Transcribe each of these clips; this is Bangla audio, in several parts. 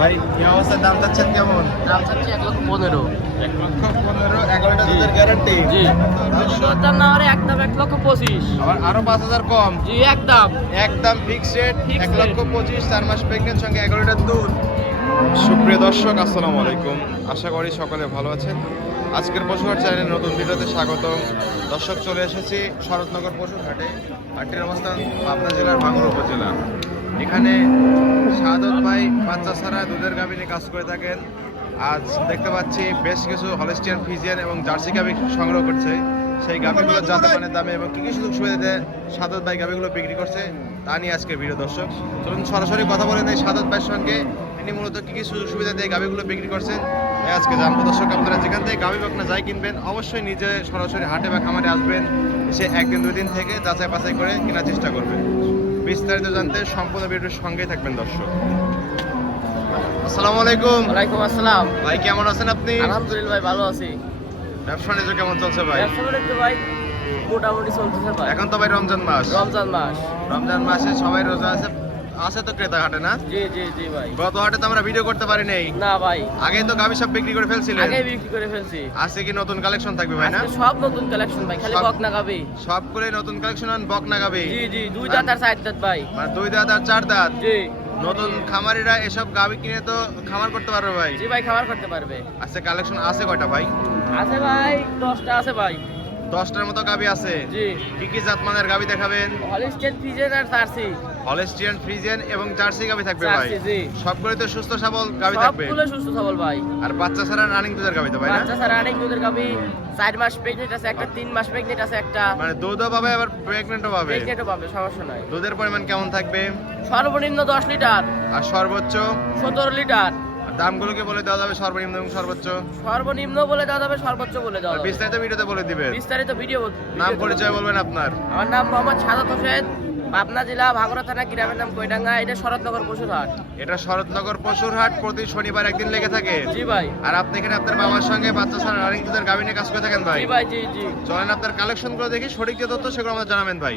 ভাই কি অবস্থা, দাম চাচ্ছেন কেমন? দাম চাচ্ছি 1,15,000। 1,15,000 11টা দুধের গ্যারান্টি। জি দাম না হলে একদম 1,25,000। আরো 5,000 কম। জি একদম একদম ফিক্সড রেট Fixed 1,25,000, 4 মাস প্রেগনেন্ট, সঙ্গে 11 লিটার দুধ। সুপ্রিয় দর্শক, আসসালামু আলাইকুম। আশা করি সকলে ভালো আছেন। আজকের পশুহাট চ্যানেলের নতুন ভিডিওতে স্বাগতম। দর্শক, চলে এসেছি শরৎনগর পশুর হাটে। হাটটির অবস্থান পাবনা জেলার ভাঙড় উপজেলা। এখানে শাহাদত ভাই বাচ্চা ছাড়া দুধের গাভী নিয়ে কাজ করে থাকেন। আজ দেখতে পাচ্ছি বেশ কিছু হলস্টিয়ান, ফ্রিজিয়ান এবং জার্সি গাভী সংগ্রহ করছে। সেই গাভীগুলোর জাতে মানের দামে এবং কী কী সুযোগ সুবিধাতে শাহাদত ভাই গাভীগুলো বিক্রি করছে তা নিয়ে আজকের ভিডিও। দর্শক, চলুন সরাসরি কথা বলে নেই শাহাদত ভাইয়ের সঙ্গে। তিনি মূলত কী কী সুযোগ সুবিধা দিয়ে গাভীগুলো বিক্রি করছেন আজকে জানবো। দর্শক, আপনারা যেখান থেকে গাভী বকনা যাই কিনবেন অবশ্যই নিজে সরাসরি হাটে বা খামারে আসবেন। এসে একদিন দুই দিন থেকে যাচাই বাছাই করে কেনার চেষ্টা করবেন। বিস্তারিত জানতে সম্পূর্ণ ভিডিওর সঙ্গেই থাকবেন। দর্শক, আসসালামু আলাইকুম। ওয়ালাইকুম আসসালাম। ভাই কেমন আছেন আপনি? আলহামদুলিল্লাহ ভাই, ভালো আছি। ব্যবসা বাণিজ্য কেমন চলছে ভাই? ব্যবসা বাণিজ্য ভাই মোটামুটি চলতেছে ভাই। এখন তো ভাই রমজান মাস। রমজান মাস। রমজান মাসে সবাই রোজা আছে। আছে তো ক্রেতা হাটে না? জি জি জি ভাই। গত হাটে তো আমরা ভিডিও করতে পারি নাই। না ভাই, আগে তো গাভী সব বিক্রি করে ফেলছিলেন। আগে বিক্রি করে ফেলছি। আজকে কি নতুন কালেকশন থাকবে ভাই না? আজকে সব নতুন কালেকশন ভাই, খালি সব- বকনা গাবি। সবগুলো নতুন কালেকশন আন, বকনা গাভী। জি জি, 2 দাঁত আর 4 দাঁত ভাই। মানে 2 দাঁত আর 4 দাঁত। জি নতুন খামারিরা এসব গাভী কিনে তো খামার করতে পারবে ভাই। জি ভাই, খাবার করতে পারবে। আজকে কালেকশন আছে কয়টা ভাই? আছে ভাই 10টা আছে ভাই। 10টার মতো গাভী আছে। জি, কি কি জাতমানের গাভী দেখাবেন? হলিস্টিয়ান, ফ্রিজিয়ান আর জার্সি। হলস্টিয়ান, ফ্রিজিয়ান এবং জার্সি গাভী থাকবে ভাই। জার্সি জি। সবগুলোই তো সুস্থ সবল গাভী থাকবে। সবগুলো সুস্থ সবল ভাই। আর বাচ্চা ছাড়া রানিং দুধের গাভী তো ভাই না? বাচ্চা ছাড়া অনেক দুধের গাবি। 4 মাস প্রেগনেন্ট আছে একটা, 3 মাস প্রেগনেন্ট আছে একটা। মানে দুধও পাবে আবার প্রেগনেন্টও পাবে। প্রেগনেন্টও পাবে, সমস্যা নাই। দুধের পরিমাণ কেমন থাকবে? সর্বনিম্ন 10 লিটার, আর সর্বোচ্চ? 17 লিটার। আর দামগুলোকে বলে দেওয়া যাবে, সর্বনিম্ন এবং সর্বোচ্চ? সর্বনিম্ন বলে দেওয়া যাবে, সর্বোচ্চ বলে দেওয়া আর যাবে। বিস্তারিত ভিডিওতে বলে দিবেন। বিস্তারিত ভিডিও। নাম পরিচয় বলবেন আপনার। আমার নাম মোহাম্মদ শাহাদত হোসেন, পাবনা জেলা ভাগড়া থানা, গ্রামের নাম কইডাঙ্গা। এটা শরৎনগর পশুর হাট। এটা শরৎনগর পশুর হাট, প্রতি শনিবার একদিন লেগে থাকে। জি ভাই। আর আপনি এখানে আপনার বাবার সঙ্গে বাচ্চা ছাড়া রানিং দুধের গাভী নিয়ে কাজ করে থাকেন ভাই। জি ভাই, জি জি। চলেন আপনার কালেকশন গুলো দেখি, সঠিক যে তথ্য সেগুলো আমাদের জানাবেন ভাই।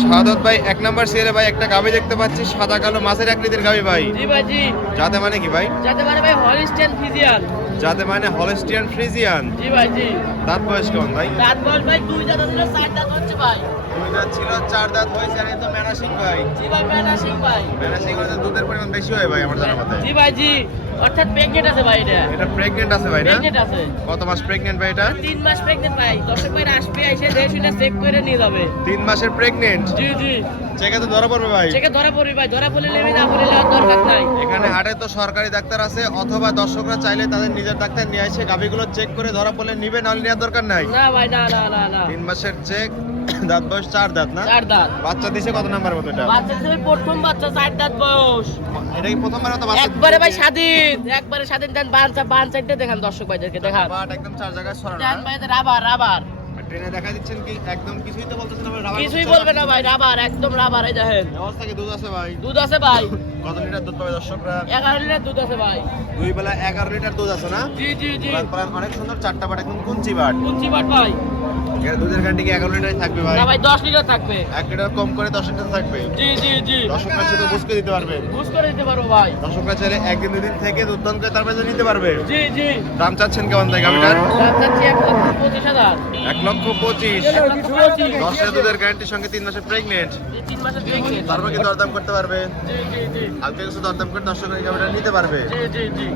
শাহাদত ভাই 1 নাম্বার সিরিয়ালে ভাই একটা গাভী দেখতে পাচ্ছি, সাদা কালো মাছের আকৃতির গাভী ভাই। জি ভাই, জি। যাতে মানে কি ভাই? যাতে মানে ভাই হলিস্টিয়ান, ফ্রিজিয়ান। যাতে মানে হলস্টিয়ান, ফ্রিজিয়ান। জি ভাই, জি। দাঁত বয়স কেমন ভাই? দাঁত বল ভাই 2 দাঁত ছিল, 4 দাঁত হচ্ছে ভাই। 2 দাঁত ছিল, 4 দাঁত হয়েছে। আর এই তো ম্যানাসিং ভাই। জি ভাই, মেনা সিং ভাই। ম্যানাসিং হলে তো দুধের পরিমাণ বেশি হয় ভাই আমার জানা মতে। জি ভাই, জি। অর্থাৎ প্রেগনেন্ট আছে ভাই এটা। এটা প্রেগনেন্ট আছে ভাই না? প্রেগনেন্ট আছে। কত মাস প্রেগনেন্ট ভাই এটা? 3 মাস প্রেগনেন্ট ভাই। দর্শক ভাই আসবে, এসে দেশটা চেক করে নিয়ে যাবে। 3 মাসের প্রেগনেন্ট। জি জি। চেকে তো ধরা পড়বে ভাই। চেকে ধরা পড়বি ভাই, ধরা পড়লে নেবে, না পড়লে নেওয়ার দরকার নাই। এখানে হাটে তো সরকারি ডাক্তার আছে, অথবা দর্শকরা চাইলে তাদের নিজের ডাক্তার নিয়ে এসে গাভীগুলো চেক করে ধরা পড়লে নিবে, নাহলে নেওয়ার দরকার নাই। না ভাই, না না না না। 3 মাসের চেক, দাঁত বয়স 4 দাঁত না? 4 দাঁত। বাচ্চা দিছে কত নাম্বার মতো এটা? বাচ্চা হিসেবে প্রথম বাচ্চা, 4 দাঁত বয়স। এটা কি প্রথমবার মতো বাচ্চা? একবারে ভাই স্বাধীন, একবারে স্বাধীন। দেন বান সাইডটা দেখান দর্শক ভাইদেরকে, দেখান। বাট একদম 4 জায়গায় ছড়ানো দেন না? ভাই, রাবার রাবার। ট্রেনে দেখা দিচ্ছেন কি একদম কিছুই তো বলতেছেন না ভাই? রাবার কিছুই বলবে না ভাই, রাবার, একদম রাবার। এই দেখেন অবস্থা কি দুধ আছে ভাই? দুধ আছে ভাই। কত লিটার দুধ পাবে দর্শকরা? 11 লিটার দুধ আছে ভাই। দুই বেলা 11 লিটার দুধ আছে না? জি জি জি। প্রাণ অনেক সুন্দর, 4টা বাট একদম কুঞ্চি বাট। কুঞ্চি বাট ভাই। এর দুধের গ্যারান্টি কি 11 লিটারই থাকবে ভাই? না ভাই, 10 লিটার থাকবে। 1 লিটার কম করে 10 লিটার থাকবে। জি জি জি। দর্শকরা সাথে বুঝকে দিতে পারবে। বুঝ করে দিতে পারবো ভাই। দর্শকরা চাইলে একদিন দুদিন থেকে দুধ দান করে তারপরে নিতে পারবে। জি জি। দাম চাচ্ছেন কেমন ভাই গাভিটার? দাম চাচ্ছি 1,25,000। 1,25,000। 1,25,000। 10 লিটার দুধের গ্যারান্টির সঙ্গে 3 মাসের প্রেগনেন্ট। 3 মাসের প্রেগনেন্ট। তারপর কি দরদাম করতে পারবে? জি জি জি। হালকা কিছু দরদাম করে দর্শকরা এই গাভিটা নিতে পারবে। জি জি জি।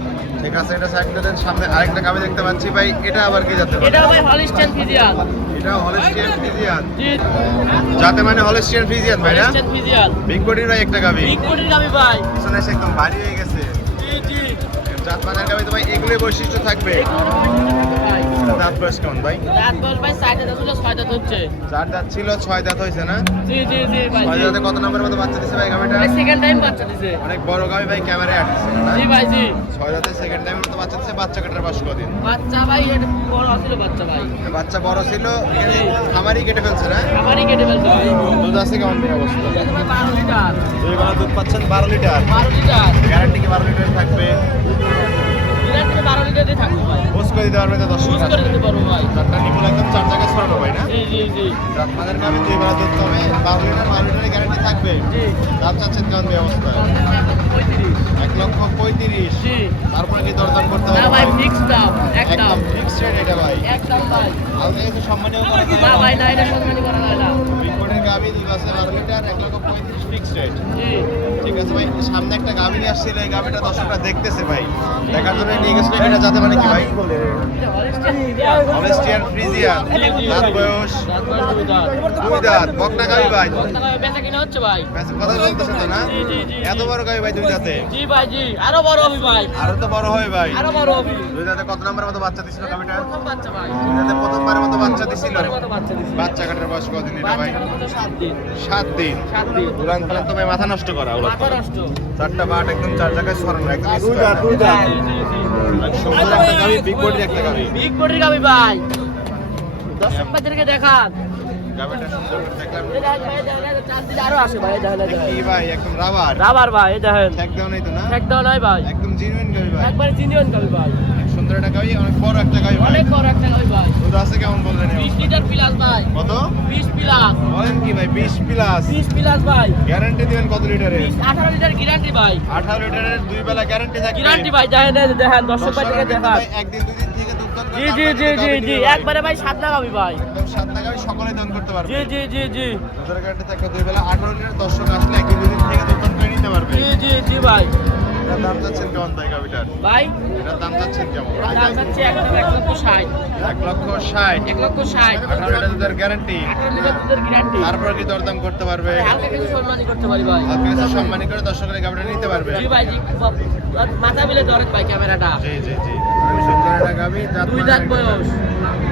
ঠিক আছে, এটা সাইড দেন। সামনে আরেকটা গাভি দেখতে পাচ্ছি ভাই, এটা আবার কি জাতে? এটা ভাই হলিস্টিয়ান, ফ্রিজিয়ান। এটা হলস্টিয়ান, ফ্রিজিয়ান। জি। যাতে মানে হলস্টিয়ান, ফ্রিজিয়ান ভাই না? হলিস্টিয়ান, ফ্রিজিয়ান। বিগ বডির ভাই একটা গাভি। বিগ বডির গাবি ভাই। পিছনে এসে একদম ভারী হয়ে গেছে। জি জি। জাত মানের গাভি তো ভাই এগুলোই বৈশিষ্ট্য থাকবে। ভাই দাঁত বয়স কেমন ভাই? দাঁত বল ভাই 4 দাঁত ছিল, 6 দাঁত হচ্ছে। 4 দাঁত ছিল, 6 দাঁত হয়েছে না? জি জি জি ভাই। 6 দাঁতে কত নাম্বার মতো বাচ্চা দিছে ভাই গাভিটা? ভাই সেকেন্ড টাইম বাচ্চা দিছে। অনেক বড় গাভি ভাই, ক্যামেরায় আটছে না? জি ভাই, জি। 6 দাঁতে সেকেন্ড টাইম মতো বাচ্চা দিছে। বাচ্চা কাটার বয়স কদিন? বাচ্চা ভাই এটা বড় ছিল বাচ্চা ভাই। বাচ্চা বড় ছিল, এখানে খামারই কেটে ফেলছে না? আমারই কেটে ফেলছে ভাই। দুধ আছে কেমন ভাই অবস্থা? এটা ভাই 12 লিটার। দুই বেলা দুধ পাচ্ছেন 12 লিটার। 12 লিটার। গ্যারান্টি কি 12 লিটার থাকবে? লিটার থেকে 12 লিটার দিয়ে থাকবে ভাই। পোজ করে দিতে পারবে তো দর্শক? ইউজ করে দিতে পারবো ভাই। চারটা নিপুল একদম 4 জায়গায় ছড়ানো ভাই না? জি জি জি। আপনাদের গাভি দুই বেলা দুধ কমে 12 লিটার, 12 লিটারের গ্যারান্টি থাকবে। থাকবে। জি দাম চাচ্ছেন কেমন এই অবস্থায়? 1,35,000। জি তারপরে কি দরদাম করতে না হবে ভাই ভাই? ফিক্স দাম একদম একদম ফিক্সড রেট এটা ভাই। একদম ভাই হালকা কিছু সম্মানীয় করা যায় না না? ভাই না এটা সম্মানী করা যায় না বিটকয়েনের গাভী দুধ আছে 12 লিটার, 1,35,000 ফিক্সড রেট। জি ঠিক আছে ভাই, সামনে একটা গাভী নিয়ে আসছিল, এই গাভীটা দর্শকরা দেখতেছে ভাই, দেখার জন্য নিয়ে গেছিল। এটা যাতে মানে কি ভাই? Holstein Friesian. দাঁত বয়স দুই দাঁত, বকনা গাভী ভাই। বেচা কিনা হচ্ছে ভাই ব্যাস কথা বলতেছে তো না? জি, জি, জি, এত বড় গাভী ভাই দুই দাঁতে? জি ভাই জি আরো বড় হবে ভাই আরো তো বড় হয় ভাই। আরো বড় হবে দুই দাঁতে কত নম্বরের মতো বাচ্চা দিছিল গাভীটা? প্রথম বাচ্চা ভাই দুই দাঁতে প্রথমবারের মতো বাচ্চা দিছিল। প্রথমবারের মতো বাচ্চা দিছে বাচ্চা কাটার বয়স কতদিন এটা ভাই? বাচ্চা কত 7 দিন 7 দিন। 7 দিন উলান পালান তো ভাই মাথা নষ্ট করা উলান মাথা নষ্ট চারটা বাট একদম চার জায়গায় সরানো একদম জি, জি, জি। সুন্দর একটা গাভী, বিগ বডির একটা গাভী। বিগ বডির গাবি ভাই দর্শক ভাইদেরকে দেখান গাভীটা সুন্দর করে দেখলাম। এই দেখেন ভাই, এই দেখেন, চার দিকে আরো আসে ভাই, এই দেখেন, এই এটা কি দেখেন। ভাই একদম রাবার? রাবার ভাই, এই দেখেন। ঠেক দেওয়া নেই তো না? একদম নয় ভাই, একদম জেনুইন গাভী ভাই। একবারে জিনিয়ন গাবি ভাই, অনেক সুন্দর একটা গাভী, অনেক বড় একটা গাভী ভাই। অনেক বড় একটা গাবি ভাই, দুধ আছে কেমন বললেন? 20 লিটার প্লাস ভাই, কত 20 প্লাস, বলেন কি ভাই? 20 প্লাস 20 প্লাস ভাই, গ্যারান্টি দিবেন কত লিটারের? 18 লিটার গ্যারান্টি ভাই, 18 লিটারের দুই বেলা গ্যারান্টি থাকবে। গ্যারান্টি ভাই, দেখেন, এই দেখেন, দর্শক ভাইদেরকে দর্শকরা কিন্তু দেখান। ভাই একদিন দুই দিন থেকে দুধ দান করে জি জি তারপরে জি কিন্তু জি গাভী জি দিবে ভাই। একবারে ভাই সাদা গাবি ভাই, একদম সাত টাকা সকলে দান করতে পারবে। জি জি জি জি দুধের গ্যারান্টি থাকবে দুই বেলা 18 লিটার। দর্শক আসলে একদিন দুই দিন থেকে দুধ দান করে নিতে পারবে। জি জি জি ভাই, এটার দাম চাচ্ছেন কেমন ভাই গাভীটার? ভাই এটার দাম চাচ্ছেন কেমন? দাম হচ্ছে 1,60,000, 1,60,000। 1,60,000, 18 লিটার দুধের গ্যারান্টি। 18 লিটার দুধের গ্যারান্টি, তারপর কি দরদাম করতে পারবে? হালকা কিছু সম্মানই করতে পারি ভাই। হালকা কিছু সম্মানী করে দর্শকের এই গাভীটা নিতে পারবে। জি ভাই জি, মাথা মিলে ধরেন ভাই ক্যামেরাটা, জি জি জি, খুবই সুন্দর একটা গাভী। দুই দাঁত বয়স,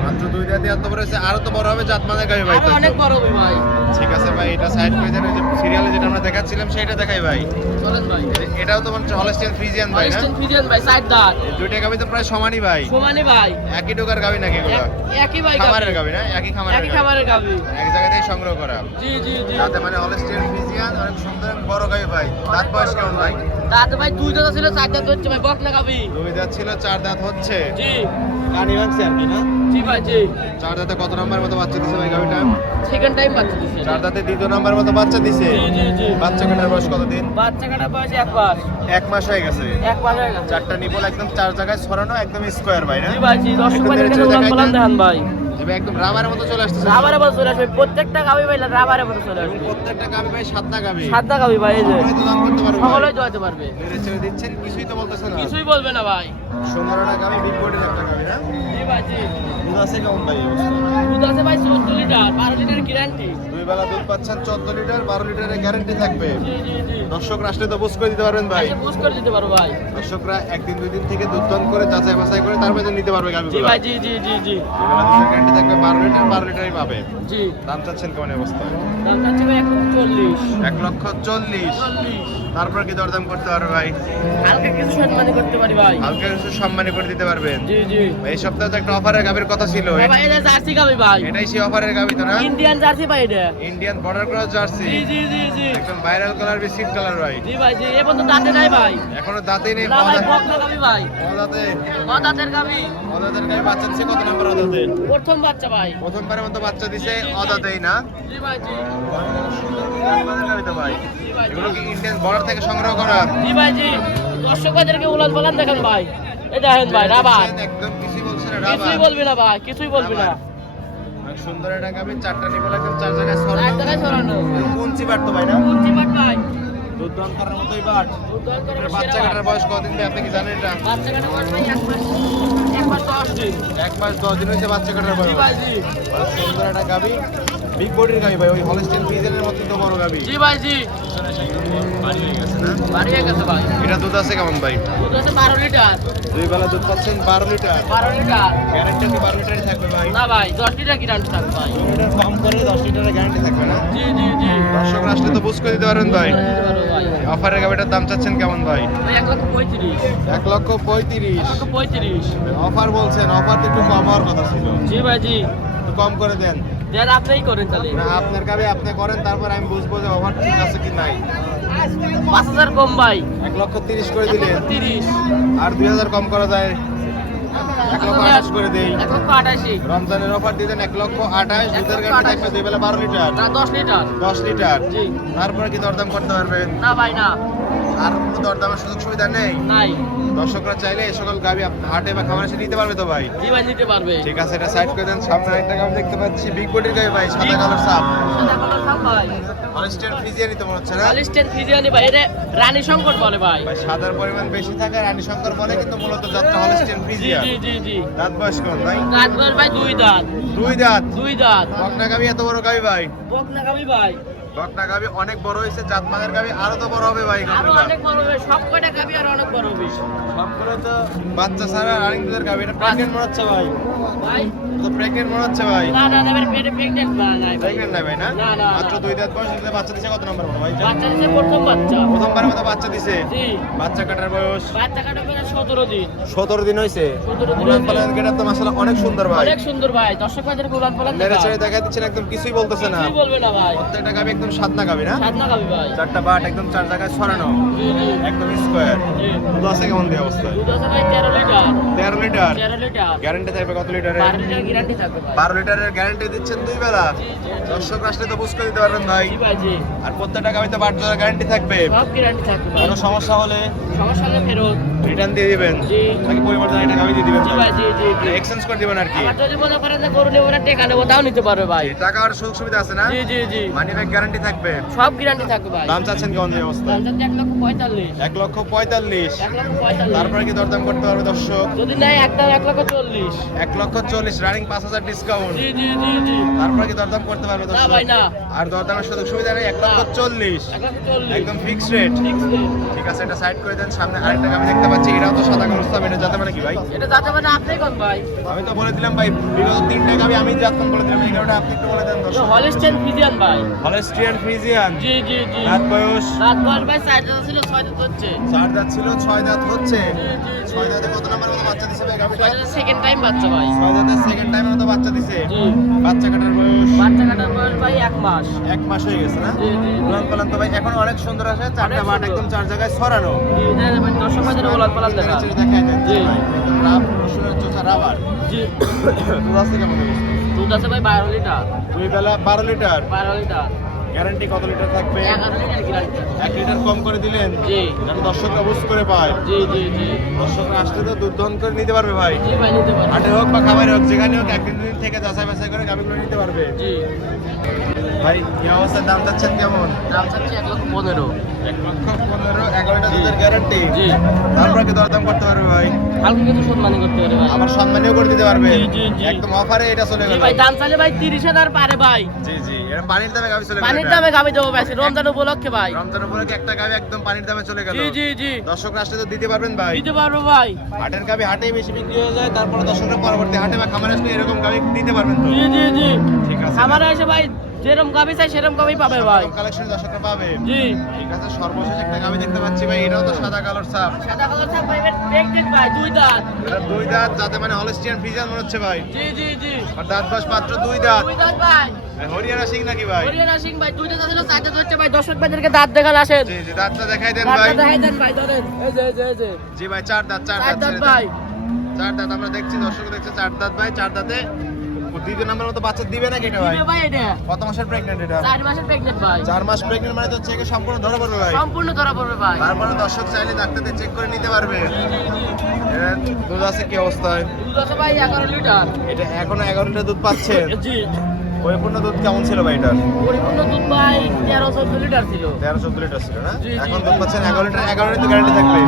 মাত্র দুই দাঁত, এত বড় হয়েছে, আরো তো বড় হবে জাত মানে গাভী ভাই। আরো তাই তো? অনেক বড় হবে ভাই, ঠিক আছে ভাই, এটা সাইড করে দেন। ওই যে সিরিয়ালে যেটা আমরা দেখাচ্ছিলাম সেটা দেখাই ভাই। চলেন ভাই। এটাও তো মানে হলস্টিয়ান ফ্রিজিয়ান ভাই না? হলস্টিন ফ্রিজিয়ান ভাই, সাইড দাঁত, এই দুইটা গাভী তো প্রায় সমানই ভাই। সমানে ভাই, একই ডোকার গাভী নাকি এগুলো? একই ভাই খামারের গাবি, গাভী না? একই খামারের একই গাভী। খাবারের গাবি, এক জায়গা থেকে সংগ্রহ করা। জি জি জি। তাতে মানে হলস্টিয়ান ফ্রিজিয়ান অনেক সুন্দর এবং বড় গাভী ভাই। দাঁত বয়স কেমন ভাই? দাঁত ভাই দুই দাঁত ছিল, চার দাঁত হচ্ছে ভাই, বকনা গাবি, দুই দাঁত ছিল, চার দাঁত হচ্ছে। জি কানি ভাঙছে আর কি না? জি ভাই জি। চার দাঁতে কত নাম্বার মতো বাচ্চা দিছে ভাই গাভীটা? সেকেন্ড টাইম বাচ্চা দিছে, চার দাঁতে দ্বিতীয় নাম্বার মতো বাচ্চা দিছে। জি জি জি। বাচ্চা কাটার বয়স কতদিন? বাচ্চা কাটা বয়স 1 মাস, 1 মাস হয়ে গেছে। 1 মাস হয়ে গেছে। চারটা নিপল একদম চার জায়গায় ছড়ানো, একদম স্কোয়ার ভাই না? জি ভাই জি, দর্শক একদম ভাইদেরকে নেড়ে চেড়ে উলান দেখাই পালান দেন। দেখান ভাই, এবার একদম রাবারের মতো চলে আসতেছে। রাবারে বল চলে আসবে, প্রত্যেকটা গাবি ভাই রাবারে বল চলে আসবে, প্রত্যেকটা গাভী ভাই সাতটা গাভী। সাদা গাবি ভাই, এই যে সকলেই তো দান করতে পারবে ভাই। সকলেই দোয়াতে পারবে, নেড়ে চেড়ে দিচ্ছেন, কিছুই তো বলতেছে না। কিছুই বলবে না ভাই। সুন্দর একটা গাভী, বিগ বডির একটা গাভী না? জি ভাই জি। দুধ আছে কেমন ভাই এই অবস্থা? দুধ আছে ভাই 14 লিটার, 12 লিটার গ্যারান্টি, দুই বেলা দুধ পাচ্ছেন 14 লিটার, 12 লিটারের গ্যারান্টি থাকবে। জি জি জি। দর্শক আসলে তো বুঝ করে দিতে পারবেন ভাই। এসে বুঝ করে দিতে পারো ভাই, দর্শকরা একদিন দুই দিন থেকে দুধ দান করে যাচাই বাছাই করে তারপরে তো নিতে পারবে জি গাভীগুলো। ভাই জি জি জি জি গ্যারান্টি থাকবে 12 লিটার, 12 লিটারই পাবে। জি। দাম চাচ্ছেন কেমন অবস্থায়? দাম চাচ্ছে ভাই 1,40,000, 1,40,000। 40, তারপর কি দরদাম করতে পারবে ভাই? হালকা কিছু সম্মানী করতে পারি ভাই, হালকা কিছু সম্মানী করে দিতে পারবেন। জি জি। এই সপ্তাহে তো একটা অফারের গাভীর কথা ছিল। হ্যাঁ ভাই, এটা জার্সি গাবি ভাই, এটাই সেই অফারের গাভী তো না? ইন্ডিয়ান জার্সি ভাই এটা, ইন্ডিয়ান বর্ডার ক্রস জার্সি, জি জি জি জি একদম ভাইরাল কালার, বিস্কিট কালার ভাই। জি ভাই জি। এ পর্যন্ত দাঁতে নাই ভাই, এখনো দাঁতেই নেই। না ভাই বকনা গাবি ভাই, দাঁতে দাঁতের গাবি, অদাঁতের গাভী বাচ্চা দিছে কত নাম্বার অদাঁতে? প্রথম বাচ্চা ভাই, প্রথমবারের মতো বাচ্চা দিছে অদাঁতেই না? জি ভাই জি। গাভী তো ভাই। জি ভাই জি। এগুলো কি ইন্ডিয়ান বর্ডার থেকে সংগ্রহ করা? জি ভাই জি। দর্শক ভাইদেরকে উলান পালান দেখেন ভাই, এই দেখেন ভাই রাবার, একদম কিছুই বলছে না, কিছুই রাবার। বলবি না ভাই, কিছুই বলবি না, অনেক সুন্দর একটা গাভী, চারটা নিপল একদম চার জায়গায় চার ছড়ানো। জায়গায় ছড়ানো, কুঞ্চি বাট তো ভাই না? কুঞ্চি বাট ভাই, দুধ দান করার মতোই বাট। দুধ দহন করে এটার সেরা বাচ্চা বাট। কাটার বয়স কতদিন ভাই আপনি কি জানেন এটা? বাচ্চা কাটা বয়স ভাই 1 মাস, 1 মাস 10 দিন, 1 মাস 10 দিন হয়েছে বাচ্চা কাটার জি বয়স। ভাই জি। অনেক সুন্দর একটা গাভী, বিগ বডির গাভী ভাই, ওই হলস্টিয়ান ফ্রিজিয়ানের মতো তো বড় গাভী। জি ভাই জি। বাড়ি হয়ে গেছে না? বাড়ি হয়ে গেছে ভাই, এটা দুধ আছে কেমন ভাই? দুধ আছে 12 লিটার, দুই বেলা দুধ পাচ্ছেন 12 লিটার। 12 লিটার, গ্যারান্টি কি 12 লিটারই থাকবে ভাই? না ভাই 10 লিটার গ্যারান্টি থাকবে ভাই, 12 লিটার কম করে 10 লিটারের গ্যারান্টি থাকবে না? জি জি জি। দর্শকরা আসলে তো বুঝ করে দিতে পারবেন ভাই। করে দিতে পারো ভাই, অফারের গাভীটার দাম চাচ্ছেন কেমন ভাই? ভাই 1,35,000, 1,35,000। 1,35,000, অফার বলছেন, অফার তো একটু কম হওয়ার কথা ছিল, জি ভাই জি। একটু কম করে দেন। যারা আপনিই করেন তাহলে না, আপনার গাভী আপনি করেন, তারপর আমি বুঝবো যে অফার ঠিক আছে কি নাই। 5,000 কম ভাই, 1,30,000 করে দিলেন, 1,30,000, আর 2,000 কম করা যায়? 1,28,000 করে দেই। 1,88,000 রমজানের অফার দিতেন 1,28,000, দুধের গ্যারান্টি থাকবে 2 বেলা 12 লিটার। না 10 লিটার 10 লিটার। জি। তারপরে কি দরদাম করতে পারবেন? না ভাই না আর কোনো দরদামের সুযোগ সুবিধা নেই? নাই। দর্শকরা চাইলে এই সকল গাভী হাটে বা খামারে এসে নিতে পারবে তো ভাই? জি ভাই নিতে পারবে। ঠিক আছে, এটা সাইড করে দেন। সামনে আরেকটা গাভী দেখতে পাচ্ছি, বিগ বডির গাভী ভাই, সাদা কালার সাপ। সাদা কালার সাপ ভাই। হলস্টাইন ফ্রিজিয়ানি তো মনে হচ্ছে না? হলস্টাইন ফ্রিজিয়ানি ভাই, এটা রানী সংকট বলে ভাই। ভাই সাদার পরিমাণ বেশি থাকে, রানী শঙ্কর বলে, কিন্তু মূলত জাতটা হলস্টাইন জি ফ্রিজিয়ান। জি জি জি। দাঁত বয়স কোন ভাই? দাঁত বয়স ভাই 2 দাঁত। 2 দাঁত। 2 দাঁত। বকনা গাভী এত বড় গাভী ভাই? বকনা গাবি ভাই। বকনা গাভী অনেক বড় হয়েছে, জাতমানের গাভী আরো তো বড় হবে ভাই। আরো অনেক বড় হবে, সব কয়টা গাবি আর অনেক বড় হবে। সবগুলো তো বাচ্চা ছাড়া রানিং দুধের গাভী। এটা প্রেগনেন্ট মনে হচ্ছে ভাই? ভাই তো প্রেগনেন্ট মনে হচ্ছে ভাই? না না না পেটে প্রেগন্যান্ট না নাই ভাই। প্রেগনেন্ট না ভাই না? না, না, মাত্র না। 2 দাঁত বয়স, দিতে বাচ্চা দিছে কত নম্বর ভাই? বাচ্চা দিছে প্রথম বাচ্চা। প্রথমবারের মতো বাচ্চা দিছে। জি। বাচ্চা কাটার বয়স বাচ্চা কাটা করে 17 দিন। 17 দিন হয়েছে। 17 দিন উলান হয়েছে। পালান গেটা তো মাশাআল্লাহ অনেক সুন্দর ভাই। অনেক সুন্দর ভাই, দর্শক ভাইদের গোলান পালান নেড়ে চেড়ে দেখা দিচ্ছেন, একদম কিছুই বলতেছে না। কি বলবে না ভাই। প্রত্যেকটা গাভী একদম সাদনা গাভী না? সাধনা গাবি ভাই। চারটা বাট একদম চার জায়গায় ছড়ানো, জি জি একদম স্কোয়ার। জি। দুধ আছে কেমন দিয়ে অবস্থায়? দুধ আছে ভাই 13 লিটার। 13 লিটার। 13 লিটার। গ্যারান্টি থাকবে কত লিটারের? 12 লিটার গ্যারান্টি থাকবে ভাই। 12 লিটারের গ্যারান্টি দিচ্ছেন 2 বেলা। জি জি জি। দর্শক আসলে তো বুঝ করে দিতে পারবেন ভাই। জি ভাই জি। আর প্রত্যেকটা গাভীতে বাট ধরার গ্যারান্টি থাকবে। সব গ্যারান্টি থাকবে ভাই। কোনো সমস্যা হলে সমস্যা হলে ফেরত। রিটার্ন দিয়ে দিবেন, জি। নাকি পরিবর্তন একটা গাভী দিয়ে দিবেন? জি ভাই জি জি জি। এক্সচেঞ্জ করে দিবেন আর কি। আবার যদি মনে করেন যে গরু নেবো না টেকা নেবো তাও নিতে পারবে ভাই। টাকা আর সুযোগ সুবিধা আছে না? জি জি জি। মানি ব্যাক গ্যারান্টি থাকবে। সব গ্যারান্টি থাকবে ভাই। দাম চাচ্ছেন কেমন দিয়ে অবস্থা? দাম যাচ্ছে 1,45,000। 1,45,000। 1,45,000। তারপরে কি দরদাম করতে পারবে দর্শক? যদি নেয় একদম 1,40,000। 1,40,000 রানিং 5,000 ডিসকাউন্ট। জি জি জি জি। তারপরে কি দরদাম করতে পারবে না দর্শক? ভাই না। আর দরদামের সুযোগ সুবিধা নেই, 1,40,000 1,40,000 একদম ফিক্সড রেট। Fix rate. ঠিক আছে, এটা সাইড করে দেন। সামনে আরেকটা আমি দেখতে পাচ্ছি, এটাও তো সাদা কালো সাপ। এটা যাতে মানে কি ভাই? এটা যাতে মানে আপনি কোন ভাই? আমি তো বলে দিলাম ভাই, বিগত 3টা গাবি আমি জাতমান বলে দিলাম, এই গাবিটা আপনি একটু বলে দেন এটা দর্শক। হলস্টাইন ফ্রিজিয়ান ভাই। Holstein Friesian. জি জি জি। রাত বয়স রাত বয়স ভাই 4 দাঁত ছিল 6 দাঁত হচ্ছে। 4 দাঁত ছিল, 6 দাঁত হচ্ছে। জি জি জি। 6 দাঁতে কত নাম্বার মতো বাচ্চা দিছে ভাই গাবিটা? সেকেন্ড টাইম বাচ্চা ভাই। 6 দাঁতে সেকেন্ড টাইমের মতো বাচ্চা দিছে। জি। বাচ্চা কাটার বয়স বাচ্চা কাটার বয়স ভাই 1 মাস। 1 মাস হয়ে গেছে না? জি জি। উলান পালান তো ভাই এখন অনেক সুন্দর আছে, চারটা অনেক বাট সুন্দর। একদম চার জায়গায় ছড়ানো। জি এটা ভাই দর্শক ভাইদের গোলান পালান দেখা। নেড়ে চেড়ে দেখাই দেন জি। ভাই, একদম রাব রসুনের চোচা রাবার। জি। দুধ আছে কেমন অবস্থা? দুধ আছে ভাই 12 লিটার। 2 বেলা 12 লিটার। 12 লিটার। গ্যারান্টি কত লিটার থাকবে? 11 লিটার গ্যারান্টি। 1 লিটার কম করে দিলেন, জি যেন দর্শকরা বুঝ করে পায়। জি জি জি। দর্শকরা আসলে তো দুধ দহন করে নিতে পারবে ভাই। জি ভাই নিতে পারবে। হাটে হোক বা খামারে হোক, যেখানে হোক, একদিন দুদিন থেকে যাচাই বাছাই করে গাভীগুলো নিতে পারবে। জি। ভাই এই অবস্থার দাম চাচ্ছেন কেমন? দাম চাচ্ছি 1,15,000। 1,15,000, 11টা দুধের গ্যারান্টি। জি। তারপরে কি দরদাম করতে পারবে ভাই? হালকা কিছু সম্মানী করতে পারে ভাই। আবার সম্মানীয় করে দিতে পারবে। জি, জি, জি। একদম অফারে এটা চলে জি গেল। ভাই দাম চাইলে ভাই 30,000 পারে ভাই। জি জি, এটা পানির দামে গাভী চলে গেল। পানির এটা। দামে গাবি দেবো ভাই রমজান উপলক্ষে ভাই। রমজান উপলক্ষে একটা গাভী একদম পানির দামে চলে গেল। জি জি জি। দর্শকরা আসলে তো দিতে পারবেন ভাই। দিতে পারবো ভাই। হাটের গাভী হাটেই বেশি বিক্রি হয়ে যায়, তারপরে দর্শকরা পরবর্তী হাটে বা খামারে আসলে এরকম গাভী দিতে পারবেন তো? জি জি জি। ঠিক আছে। আমার এসে ভাই যেরকম গাবি চাই সেরকম গাবি পাবে ভাই। কালেকশন দর্শকরা পাবে। জি। ঠিক আছে, সর্বশেষ একটা গাভী দেখতে পাচ্ছি ভাই, এটাও তো সাদা কালোর ছাপ। সাদা কালার থাক ভাই প্রেগনেন্ট ভাই 2 দাঁত। এটা 2 দাঁত, যাতে মানে হলস্টিয়ান ফ্রিজিয়ান মনে হচ্ছে ভাই। জি জি জি। আর দাঁত বাস মাত্র 2 দাঁত। 2 দাঁত ভাই। হরিয়ানা সিং নাকি ভাই? হরিয়ানা সিং ভাই 2 দাঁত ছিল 4 দাঁত হচ্ছে ভাই। দর্শক ভাইদেরকে দাঁত দেখান আসেন। জি জি, দাঁতটা দেখাই দেন ভাই। দাঁতটা দেখাই দেন ভাই ধরেন। এই যে এই যে এই যে। জি ভাই, 4 দাঁত, 4 4 দাঁত দাঁত ছেড়ে ভাই। দেন। 4 দাঁত আমরা দেখছি, দর্শক দেখছে 4 দাঁত ভাই। 4 দাঁতে দ্বিতীয় নাম্বার মতো বাচ্চা দিবে নাকি এটা ভাই? দিবে ভাই এটা। কত মাসের প্রেগন্যান্ট এটা? 4 মাসের প্রেগনেন্ট ভাই। 4 মাস প্রেগন্যান্ট মানে তো চেকে সম্পূর্ণ ধরা পড়বে ভাই। সম্পূর্ণ ধরা পড়বে ভাই। তারপরে দর্শক চাইলে ডাক্তারদের চেক করে নিতে পারবে। এর দুধ আছে কি অবস্থায়? দুধ আছে ভাই 11 লিটার। এটা এখনো 11 লিটার দুধ পাচ্ছে। জি। পরিপূর্ণ দুধ কেমন ছিল ভাই এটার? পরিপূর্ণ দুধ ভাই 13-14 লিটার ছিল। 13-14 লিটার ছিল না? জি, জি। এখন দুধ পাচ্ছেন 11 লিটার। 11 লিটার গ্যারান্টি থাকবে।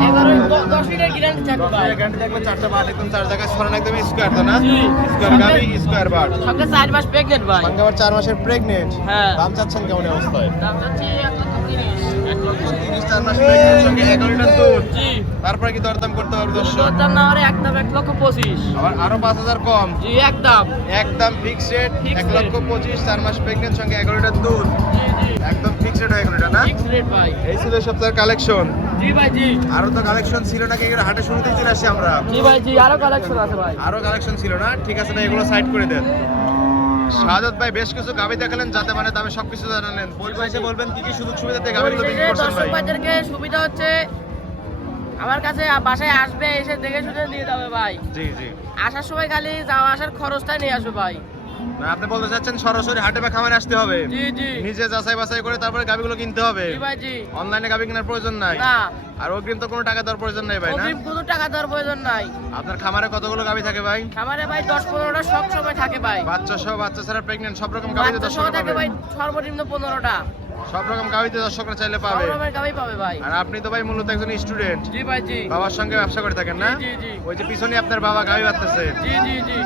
10 লিটার গ্যারান্টি থাকবে ভাই। গ্যারান্টি থাকবে। 4টা বাট একদম 4 জায়গায় ছড়ানো, একদম স্কয়ার তো না? জি। স্কয়ার গাবি, স্কয়ার বাট। সঙ্গে 4 মাস প্রেগনেন্ট ভাই। সঙ্গে আবার 4 মাসের প্রেগন্যান্ট। হ্যাঁ। দাম চাচ্ছেন কেমন এই অবস্থায়? দাম হচ্ছে 1,30,000। 1,30,000, 4 মাস প্রেগন্যান্ট, সঙ্গে 11 লিটার দুধ। জি। তারপরে কি দরদাম করতে পারবে দর্শক? দরদাম না হলে একদম 1,25,000। আবার আরো 5,000 কম। জি একদম। একদম ফিক্স রেট। Fixed 1,25,000, 4 মাস প্রেগন্যান্ট, সঙ্গে 11 লিটার দুধ। জি জি। একদম ফিক্স রেট হয়ে গেল এটা না? ফিক্স রেট ভাই। এই ছিল এই সপ্তাহের কালেকশন। জি ভাই জি। আরো তো কালেকশন ছিল নাকি? এগুলো হাটে শুরুতেই চলে আসছি আমরা। জি ভাই জি আরো কালেকশন আছে ভাই। আরো কালেকশন ছিল না? ঠিক আছে, না এগুলো সাইড করে দেন। শাহাদাত ভাই বেশ কিছু গাভী দেখালেন, যাতে মানে দামে সবকিছু জানালেন। পরিবেশে বলবেন কি কি সুযোগ সুবিধা দিয়ে গাভীগুলো বিক্রি করছেন দর্শক ভাই? ভাইদেরকে সুবিধা হচ্ছে আমার কাছে বাসায় আসবে, এসে দেখে শুনে নিয়ে যাবে ভাই। জি জি। আসার সময় খালি যাওয়া আসার খরচটা নিয়ে আসবে ভাই। না, আপনি বলতে চাচ্ছেন সরাসরি হাটে বা খামারে আসতে হবে, জি জি নিজে যাচাই বাছাই করে তারপরে গাবিগুলো কিনতে হবে। জি ভাই জি। অনলাইনে গাবি কেনার প্রয়োজন নাই। না, আর অগ্রিম তো কোনো টাকা দেওয়ার প্রয়োজন নাই ভাই, না? অগ্রিম কোনো টাকা দেওয়ার প্রয়োজন নাই। আপনার খামারে কতগুলো গাবি থাকে ভাই? খামারে ভাই 10-15টা সব সময় থাকে ভাই। বাচ্চা সহ, বাচ্চা ছাড়া প্রেগন্যান্ট সব রকম গাবিতে বাচ্চা সহ দর্শকরা থাকে পাবে। ভাই সর্বনিম্ন 15টা। সব রকম গাবিতে দর্শকরা চাইলে সব পাবে। রকমের গাবি পাবে ভাই। আর আপনি তো ভাই মূলত একজন স্টুডেন্ট, জি ভাই জি। বাবার সঙ্গে ব্যবসা করে থাকেন না? জি জি ওই যে পিছনে আপনার বাবা গাবি বাঁধতেছে, জি জি জি।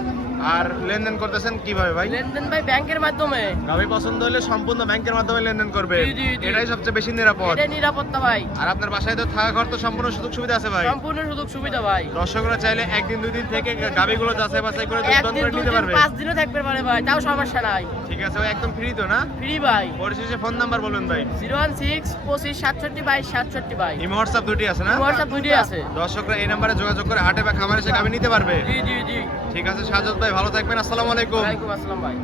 আর লেনদেন করতেছেন কিভাবে ভাই? লেনদেন ভাই ব্যাংকের মাধ্যমে। গাবি পছন্দ হলে সম্পূর্ণ ব্যাংকের মাধ্যমে লেনদেন করবে, জি, জি, জি। এটাই সবচেয়ে বেশি নিরাপদ। এটাই নিরাপত্তা ভাই। আর আপনার বাসায় তো থাকা ঘর তো সম্পূর্ণ সুযোগ সুবিধা আছে ভাই। সম্পূর্ণ সুযোগ সুবিধা ভাই। দর্শকরা চাইলে একদিন দুই দিন থেকে গাবিগুলো যাচাই বাছাই করে দুধ একদিন করে নিতে 2 দিন পারবে। 5 দিনও থাকতে পারে ভাই, তাও সমস্যা নাই। ঠিক আছে ভাই, একদম ফ্রি তো না? ফ্রি ভাই। পরিশেষে ফোন নাম্বার বলুন ভাই। 016-2567-2267 ভাই। ইমো হোয়াটসঅ্যাপ দুটি আছে না? হোয়াটসঅ্যাপ ভিডিও আছে। দর্শকরা এই নাম্বারে যোগাযোগ করে হাটে বা খামারে এসে গাবি নিতে পারবে। জি জি জি। ঠিক আছে সাজত ভাই, ভালো থাকবেন, আসসালামু আলাইকুম। ওয়ালাইকুম আসসালাম ভাই।